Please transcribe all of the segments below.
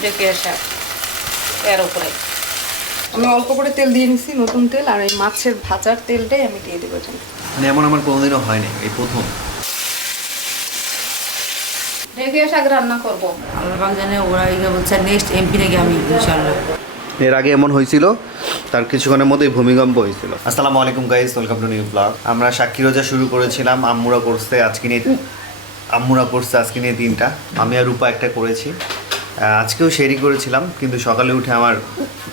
ঢেঁকিয়া শাক এর উপরে আমি অল্প করে তেল দিয়ে নিছি, নতুন তেল, আর এই মাছের ভাজার তেলটাই আমি দিয়ে দেবো এখানে। মানে এমন আমার কোনোদিনও হয়নি, এই প্রথম। ঢেঁকিয়া শাক রান্না করবো। আল্লাহ পাক জানে ওরা বলছে নেক্সট এমপি নাকি আমি ইনশাআল্লাহ। এর আগে এমন হয়েছিল, তার কিছুক্ষণের মধ্যেই ভূমিকম্প হয়েছিল। আসসালামু আলাইকুম guys, welcome to new blog. আমরা সাক্ষী রোজা শুরু করেছিলাম, আম্মুরা করছে আজকে নিয়ে 3টা, আমি আর রূপা একটা করেছি। আজকেও শেয়ারই করেছিলাম, কিন্তু সকালে উঠে আমার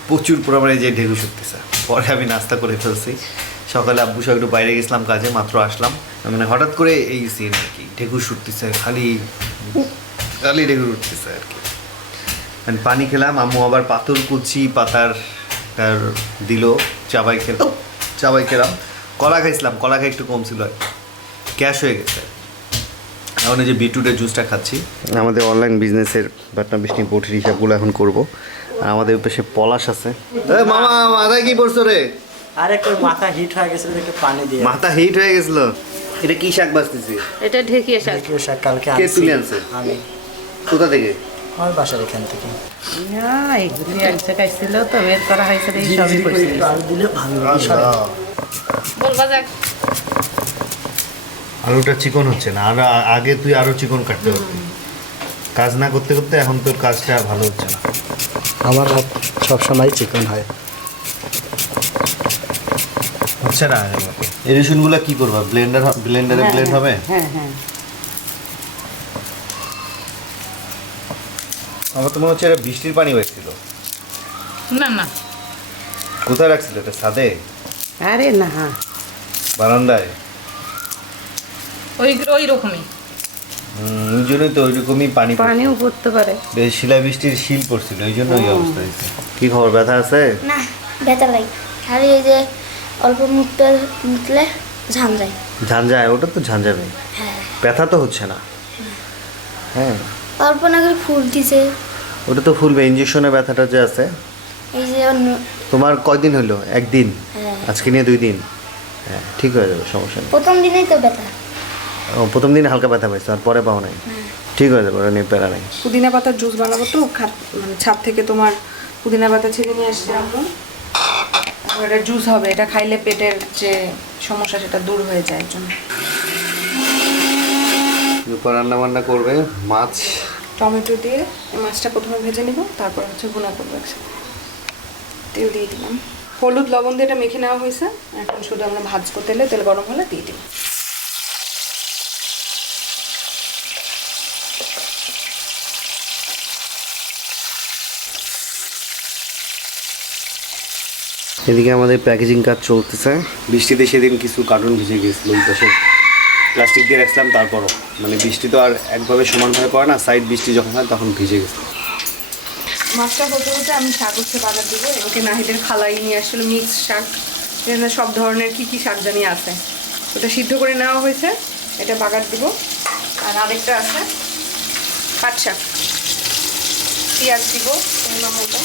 প্রচুর পরিমাণে যে ঢেকু শুকতেছে, পরে আমি নাস্তা করে ফেলছি। সকালে আব্বু সহ একটু বাইরে গেছিলাম কাজে, মাত্র আসলাম, মানে হঠাৎ করে এই সিন আর কি, ঢেকু শুকতেছে, খালি ঢেকু উঠতেছে আর কি। মানে পানি খেলাম, আম্মু আবার পাথর কুচি পাতার তার দিল, চাবাই খেলাম। কলা খাইছিলাম, কলা খাই একটু কম ছিল, ক্যাশ হয়ে গেছে। এখন এই যে বিটরুটের জুসটা খাচ্ছি। আমাদের অনলাইন বিজনেসের বাটনা বিষ্ণি পোটির হিসাবগুলো এখন করবো। আর আমাদের পাশে পলাশ আছে। মামা মাথায় কি পড়ছো রে? আরে একটু মাথা হিট হয়ে গেছিল, একটু পানি দিয়ে। মাথা হিট হয়ে গেছিল। এটা কি শাক বাজতেছি? এটা ঢেঁকিয়া শাক। ঢেঁকিয়া শাক কালকে কে আনছি। তুলে আনছে? আমি। কোথা থেকে? আমার বাসার এখান থেকে। না এগুলি এক জায়গায় ছিল তো বের করা হয়েছিল, এই সবই করছিল। আলু দিলে ভালো লাগে। বলবা যাক আলুটা চিকন হচ্ছে না, আর আগে তুই আরো চিকন কাটতে পারতি। কাজ না করতে করতে এখন তোর কাজটা ভালো হচ্ছে না। আমার হাত সবসময় চিকন হয়। হচ্ছে না। এই রসুনগুলো কি করবা? ব্লেন্ডারে ব্লেন্ড হবে? হ্যাঁ হ্যাঁ। আমার তো মনে হচ্ছে এটা বৃষ্টির পানি হয়েছিল। না না, কোথায় রাখছিল এটা? ছাদে? আরে না, বারান্দায়? ওই রকমই ওই জন্যই তো ওইরকমই পানি পানিও পড়তে পারে। বেশ শিলা বৃষ্টির শিল পড়ছিল, ওই জন্য ওই অবস্থা হয়েছে। কি খবর, ব্যথা আছে? না, ব্যথা লাগে খালি এই যে অল্প মুতলে ঝামঝাই। ঝাঞ্ঝায়? ওটা তো ঝাঞ্ঝাবে, হ্যাঁ, ব্যথা তো হচ্ছে না। হ্যাঁ, অল্প না করে ফুল দিছে। ওটা তো ফুলবে, ইঞ্জেকশনের ব্যথাটা যে আছে। এই যে অন্য। তোমার কয়দিন হলো? একদিন? হ্যাঁ, আজকে নিয়ে 2 দিন। হ্যাঁ, ঠিক হয়ে যাবে, সমস্যা নেই। প্রথম দিনেই তো ব্যথা। ও, প্রথম দিন হালকা ব্যথা পাইছো, আর পরে পাও নাই? ঠিক হয়ে যাবে, ওটা নিয়ে প্যারা নেই। পুদিনা পাতার জুস বানাবো তো, মানে ছাদ থেকে তোমার পুদিনা পাতা ছিঁড়ে নিয়ে আসছি আমরা। তারপর এটা জুস হবে, এটা খাইলে পেটের যে সমস্যা সেটা দূর হয়ে যায় এর জন্য। দুপুর রান্না বান্না করবে মাছ। টমেটো দিয়ে এই মাছটা প্রথমে ভেজে নিব, তারপর হচ্ছে ভুনা করবো একসাথে। তেল দিয়ে দিলাম, হলুদ লবণ দিয়ে এটা মেখে নেওয়া হয়েছে। এখন শুধু আমরা ভাজবো তেলে, তেল গরম হলে দিয়ে দিব। এদিকে আমাদের প্যাকেজিং কাজ চলতেছে। বৃষ্টিতে সেদিন কিছু কার্টুন ভিজে গিয়েছিল, ওই পাশে প্লাস্টিক দিয়ে রাখছিলাম, তারপরও মানে বৃষ্টি তো আর একভাবে সমানভাবে পড়ে না, সাইড বৃষ্টি যখন হয় তখন ভিজে গেছে। মাছটা হতে হতে আমি শাক হচ্ছে বাগার দিব। ওকে নাহিদের খালাই নিয়ে আসছিল মিক্স শাক, এখানে সব ধরনের কি শাক জানি আছে। ওটা সিদ্ধ করে নেওয়া হয়েছে, এটা বাগার দিব। আর আরেকটা আছে পাট শাক, পেঁয়াজ দিব, মতো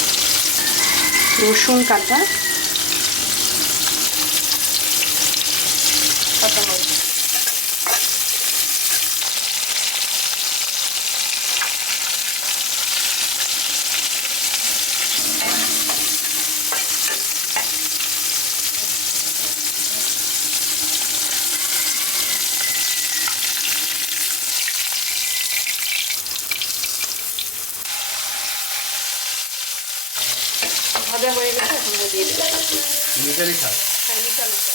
রসুন কাটা, কাঁচামরিচ। ভাজা হয়ে গেছে, এখন দিয়ে দিলাম। মিশালি শাক। হ্যাঁ, মিশা মিশা।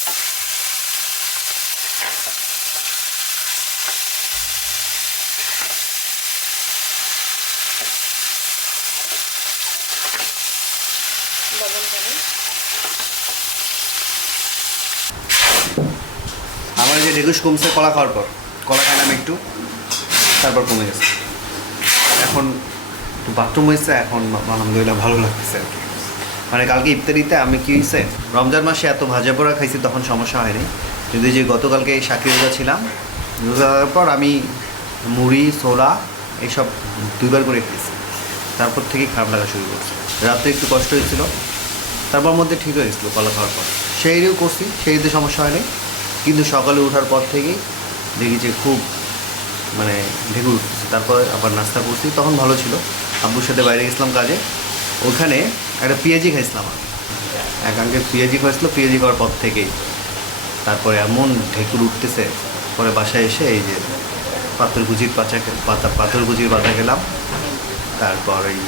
লবণ দেবেন। আমার যে ঢেকুস কমছে কলা খাওয়ার পর, কলা খাইলাম একটু, তারপর কমে গেছে। এখন একটু বাথরুম হয়েছে, এখন আলহামদুলিল্লাহ ভালো লাগতেছে আর কি। মানে কালকে ইফতারিতে আমি কি হয়েছে, রমজান মাসে এত ভাজা পোড়া খাইছি তখন সমস্যা হয়নি, কিন্তু যে গতকালকে সাক্ষী রোজা ছিলাম, রোজা দেওয়ার পর আমি মুড়ি ছোলা এইসব 2বার করে খেয়েছি, তারপর থেকেই খারাপ লাগা শুরু করছে। রাত্রে একটু কষ্ট হয়েছিল, তারপর মধ্যে ঠিক হয়ে গেছিলো কলা খাওয়ার পর। সেইও করছি, সেইতে সমস্যা হয়নি, কিন্তু সকালে ওঠার পর থেকেই দেখি যে খুব মানে ঢেকুর উঠতেছে। তারপর আবার নাস্তা করছি, তখন ভালো ছিল, আব্বুর সাথে বাইরে গেছিলাম কাজে, ওখানে একটা পেঁয়াজি খাইছিলাম আমি। এক আঙ্কেল পেঁয়াজি খাইছিল, পেঁয়াজি খাওয়ার পর থেকেই তারপরে এমন ঢেকুর উঠতেছে। পরে বাসায় এসে এই যে পাথরকুচির পাথরকুচির পাতা খেলাম, তারপর এই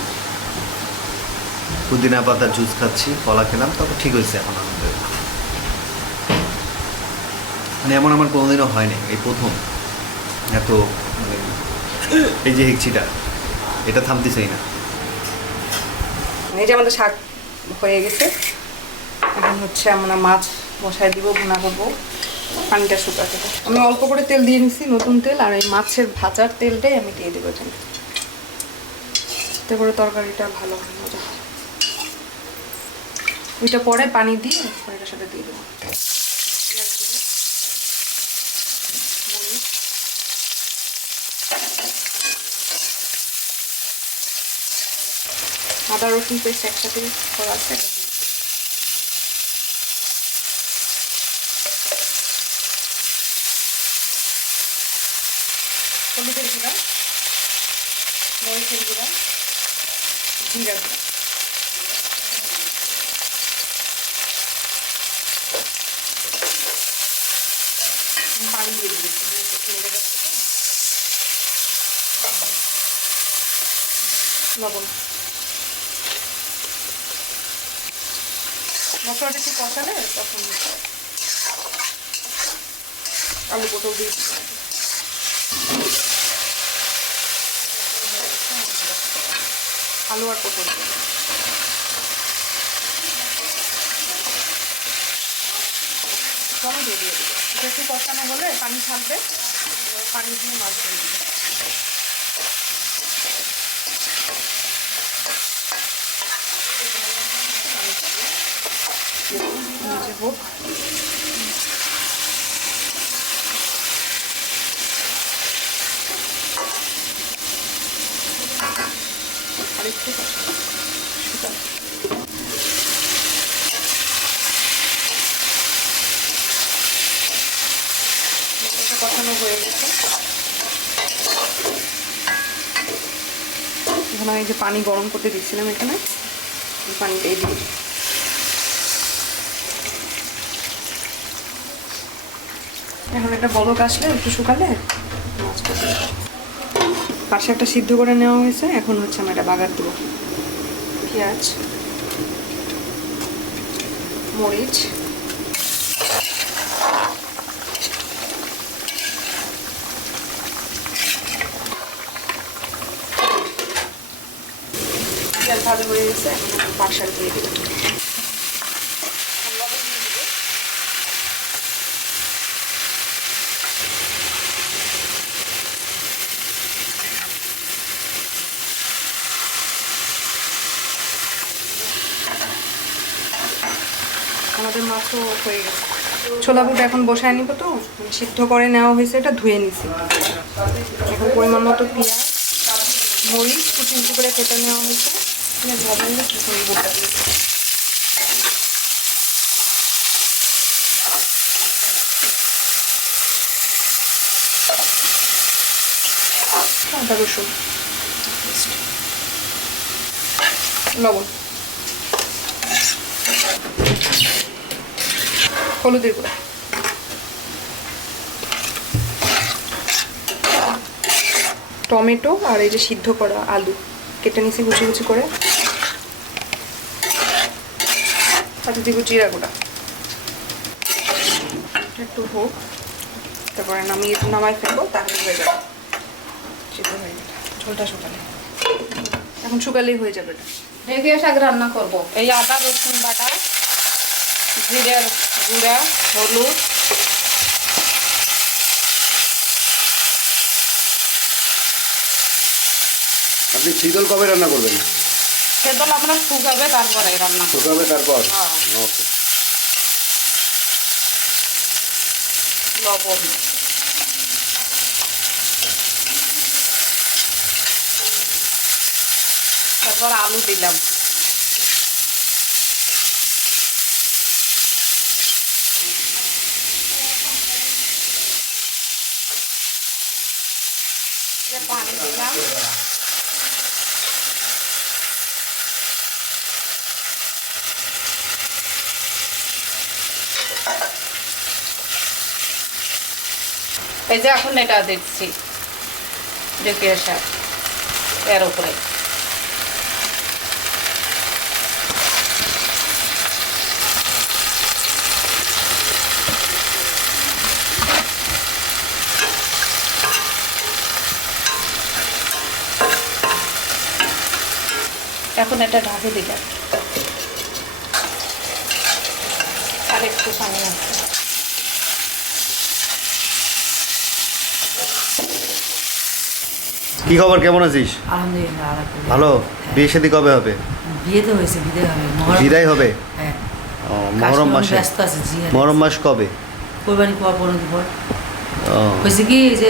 পুদিনা পাতার জুস খাচ্ছি, কলা খেলাম, তারপর ঠিক হয়েছে এখন আমাদের। মানে এমন আমার কোনোদিনও হয়নি, এই প্রথম এত মানে এই যে হেকচিটা এটা থামতে চাই না। এই যে আমাদের শাক হয়ে গেছে, এখন হচ্ছে আমরা মাছ বসায় দিব, ভুনা করবো, পানিটা শুকাতে। আমি অল্প করে তেল দিয়ে নিছি, নতুন তেল, আর এই মাছের ভাজার তেলটাই আমি দিয়ে দেবো এখানে, এতে করে তরকারিটা ভালো হয়, মজা হয়। ওইটা পরে পানি দিয়ে এটার সাথে দিয়ে দেবো। পেঁয়াজ দিব, মরিচ, আদা রসুন পেস্ট একসাথে করা আছে, এটা দিয়ে দিচ্ছি। হলুদের গুঁড়া, মরিচের গুঁড়া, জিরা গুঁড়া, পানি দিয়ে দিয়েছি, লেগে যাচ্ছে তো। লবণ, মশলাটা একটু কষালে তখন আলু পটল দিয়ে দিতে হবে। আলু আর পটল দিয়ে দেবো। টমেটো দিয়ে দেবো, এটা একটু কষানো হলে পানি ছাড়বে, পানি দিয়ে মাছ দিয়ে দেবো। নিচে হোক, আর একটু কষানো হয়ে গেছে। এখন আমি যে পানি গরম করতে দিচ্ছিলাম এখানে, পানিটাই দিয়ে দিই। এখন একটা বলক আসলে একটু শুকালে মাছটা দিয়ে দেবো। পাশে একটা সিদ্ধ করে নেওয়া হয়েছে, এখন হচ্ছে আমি এটা বাগার দেবো। পেঁয়াজ, মরিচ, পেঁয়াজ ভালো হয়ে গেছে, এখন পাশাল দিয়ে দেবো। আমাদের মাছও হয়ে গেছে। ছোলা বুট এখন বসায় নিব, তো সিদ্ধ করে নেওয়া হয়েছে, এটা ধুয়ে নিছি। এখন পরিমাণ মতো পেঁয়াজ, মরিচ কুচি কুচি করে কেটে নেওয়া হয়েছে, পেঁয়াজ ভাজা হয়ে গেছে, বুটটা দিয়েছি। আদা রসুন, লবণ, হলুদের গুঁড়া, টমেটো, আর এই যে সিদ্ধ করা আলু কেটে নিছি কুচি কুচি করে, সাথে দিব জিরা গুঁড়া। একটু হোক, তারপরে নামাই ফেলবো, তাহলে হয়ে যাবে, সিদ্ধ হয়ে যাবে। ঝোলটা শুকালে, এখন শুকালেই হয়ে যাবে এটা। ঢেঁড়স শাক রান্না করব। এই আদা রসুন বাটা, জিরার গুঁড়া, হলুদ, আপনি শীতল কবে রান্না করবেন? সেদল আমরা শুকাবে তারপরে রান্না করব। শুকাবে তারপর? হ্যাঁ। ওকে। লবণ, তারপর আলু দিলাম, পানি দিলাম, এই যে এখন এটা দেখছি ঢেঁকিয়া শাক এর উপরে এখন এটা ঢাকে দিলাম আর একটু পানি আছে। কি খবর, কেমন আছিস? আলহামদুলিল্লাহ আলহামদুলিল্লাহ। ভালো। বিয়ে শাদী কবে হবে? বিয়ে তো হয়েছে, বিদায় হবে বিদায় হবে? হ্যাঁ ও, মহরম কাজকর্মে মাসে। ব্যস্ত আছে জি। মহরম মাস কবে? কোরবানি পর 15 দিন পর। ও, হয়েছে কি যে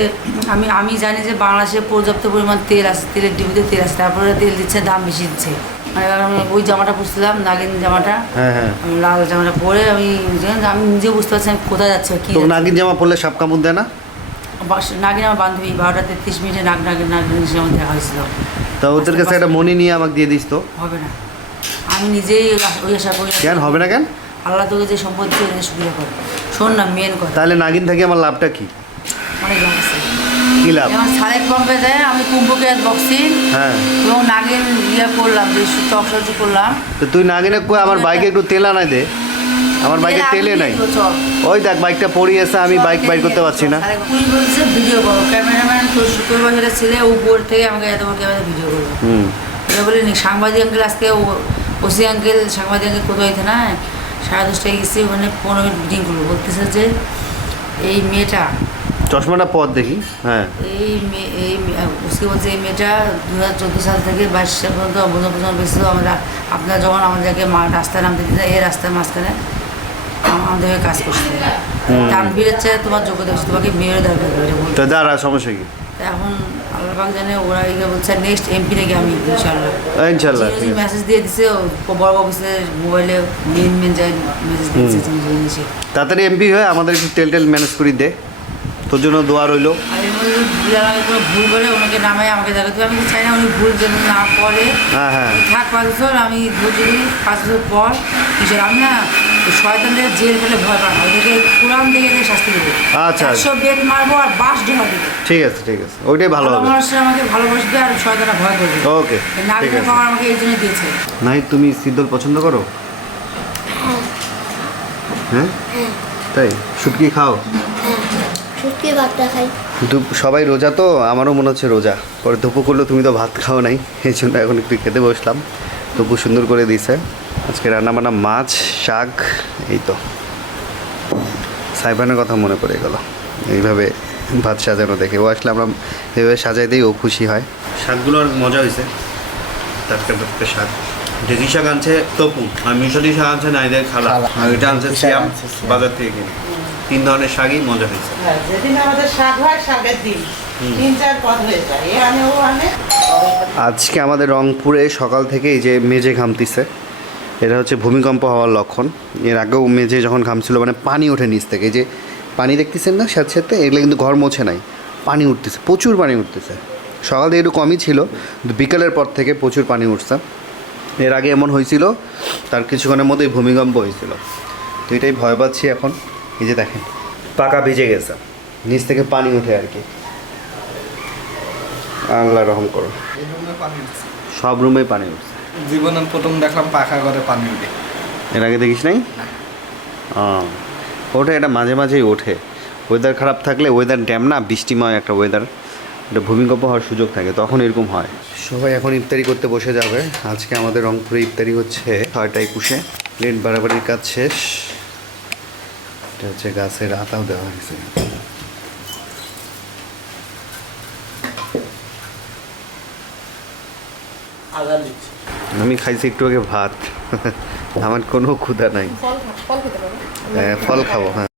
আমি জানি যে বাংলাদেশে পর্যাপ্ত পরিমাণ তেল আছে, তেলের ডিবিতে তেল আছে, তারপরে তেল দিচ্ছে, দাম বেশি দিচ্ছে। মানে আমি ওই জামাটা পরছিলাম, নাগিন জামাটা, হ্যাঁ হ্যাঁ। আমি লাল জামাটা পরে আমি নিজে বুঝতে পারছি আমি কোথায় যাচ্ছি কি তো নাগিন জামা পরলে সাপ কামড় দেয় না? নাগিন আমার বান্ধবী 12:33 নাগিনের সঙ্গে দেখা হয়েছিল। তা ওদের কাছে একটা মনি নিয়ে আমাকে দিয়ে দিস তো। হবে না, আমি নিজেই ওই আশা করি। কেন হবে না কেন? আল্লাহ তোকে যে সম্পদ দিয়ে সুবিধা করে। শোন না, মেন কথা তাহলে নাগিন থেকে আমার লাভটা কি? অনেক লাভ আছে। কি লাভ? যেমন সারেক পম্পে যায়, আমি কুম্ভকে বক্সিং হ্যাঁ। এবং নাগিন করলাম, যে চকসর্জি করলাম। তো তুই নাগিনে কই আমার বাইকে একটু তেল আনাই দে, আমার বাইকে তেলে নাই। চল ওই দেখ বাইকটা পড়ে আছে, আমি বাইক বাইর করতে পারছি না। পুলিশ বলছে ভিডিও করো, ক্যামেরাম্যান তোর শুক্র বছরের ছেলে উপর থেকে আমাকে এত বড় ক্যামেরা ভিডিও করবো। হুম। এটা বলে নি সাংবাদিক আঙ্কেল আজকে ওসি আঙ্কেল সাংবাদিক আঙ্কেল কোথাও হইতে না 10:30টায় গেছি, ওখানে 15 মিনিট মিটিং করবো। বলতেছে যে এই মেয়েটা, চশমাটা পথ দেখি। হ্যাঁ। ওসি বলছে এই মেয়েটা 2014 সাল থেকে 22 সাল পর্যন্ত অবদান পর্যন্ত বেশিও আমরা, আপনারা যখন আমাদেরকে রাস্তায় নামতে দিতে এই রাস্তার মাঝখানে আমাদের কাজ করছে। তানভীরের চেয়ে তোমার যোগ্যতা বেশি, তোমাকে মেয়ের দরকার করে বলতে। তো দাঁড়া, সমস্যা কি? এখন আল্লাহ পাক জানে, ওরা বলছে নেক্সট এমপি নাকি আমি ইনশাল্লাহ। ইনশাল্লাহ, ঠিক আছে। মেসেজ দিয়ে দিছে বড় অফিসের মোবাইলে, মেন যায় মেসেজ দিয়েছে জিনিসে। তাড়াতাড়ি এমপি হয়ে আমাদের একটু তেল টেল ম্যানেজ করি দে, তোর জন্য দোয়া রইলো। আর এর মধ্যে ভুল আমাকে কোনো ভুল করে ওনাকে নামায় আমাকে দেখাতে হবে। আমি তো চাই না উনি ভুল যেন না করে। হ্যাঁ হ্যাঁ। থাক 5 বছর, আমি ধৈর্য দিই 5 বছর পর কিসের আমি না শয়তানদের জেল ফেলে ভয় পাই না, ওদেরকে কোরআন থেকে শাস্তি দেবো। আচ্ছা। 100 বেদ মারবো আর 5 ঢোকা দেবো। ঠিক আছে ঠিক আছে, ওইটাই ভালো হবে। মানুষরা আমাকে ভালোবাসবে আর শয়তানরা ভয় করবে। ওকে, ঠিক নাগরিক আছে। পাওয়ার আমাকে এই জন্য দিয়েছে। নাই, তুমি সিদ্ধল পছন্দ করো? হ্যাঁ তাই? শুটকি খাও? শুটকি ভাতটা খাই। সবাই রোজা তো, আমারও মনে হচ্ছে রোজা। পরে দুপুর করলো, তুমি তো ভাত খাও নাই, এই জন্য এখন একটু খেতে বসলাম। দুপুর সুন্দর করে দিয়েছে আজকে, রান্না বান্না মাছ শাক। এই তো সাইবানের কথা মনে পড়ে গেল, এইভাবে ভাত সাজানো দেখে। ও আসলে আমরা এইভাবে সাজাই দিই, ও খুশি হয়। শাকগুলো আর মজা হয়েছে, টাটকা টাটকা শাক। ঢেঁকি শাক আনছে তপু, আর মিশরি শাক আনছে নাইদের খালা, আর এটা আনছে শ্যাম বাজার থেকে কিনে। 3 ধরনের শাকই মজা হয়েছে। যেদিন আমাদের শাক হয়, শাকের দিন 3-4 পদ হয়ে যায়, এ আনে ও আনে। আজকে আমাদের রংপুরে সকাল থেকে এই যে মেঝে ঘামতিছে, এটা হচ্ছে ভূমিকম্প হওয়ার লক্ষণ। এর আগেও মেঝে যখন ঘামছিল, মানে পানি ওঠে নিচ থেকে, এই যে পানি দেখতেছেন না সাথে সাথে, এগুলো কিন্তু ঘর মোছে নাই, পানি উঠতেছে, প্রচুর পানি উঠতেছে। সকাল থেকে একটু কমই ছিল, কিন্তু বিকেলের পর থেকে প্রচুর পানি উঠছে। এর আগে এমন হয়েছিল, তার কিছুক্ষণের মধ্যেই ভূমিকম্প হয়েছিল। তো এটাই ভয় পাচ্ছি এখন। এই যে দেখেন পাকা ভিজে গেছে, নিচ থেকে পানি উঠে আর কি। আল্লাহ রহম করো। সব রুমে পানি উঠছে। জীবনে প্রথম দেখলাম পাখা ঘরে পানি উঠে। এর আগে দেখিস নাই? ওঠে, এটা মাঝে মাঝেই ওঠে। ওয়েদার খারাপ থাকলে, ওয়েদার ড্যাম না, বৃষ্টিময় একটা ওয়েদার, এটা ভূমিকম্প হওয়ার সুযোগ থাকে, তখন এরকম হয়। সবাই এখন ইফতারি করতে বসে যাবে। আজকে আমাদের রংপুরে ইফতারি হচ্ছে 6:21-এ। প্লেট বাড়াবাড়ির কাজ শেষ। এটা হচ্ছে গাছের আতাও দেওয়া হয়েছে। আমি খাইছি একটু আগে ভাত, আমার কোনো ক্ষুধা নাই। ফল খেতে পারো। ফল খাবো, হ্যাঁ।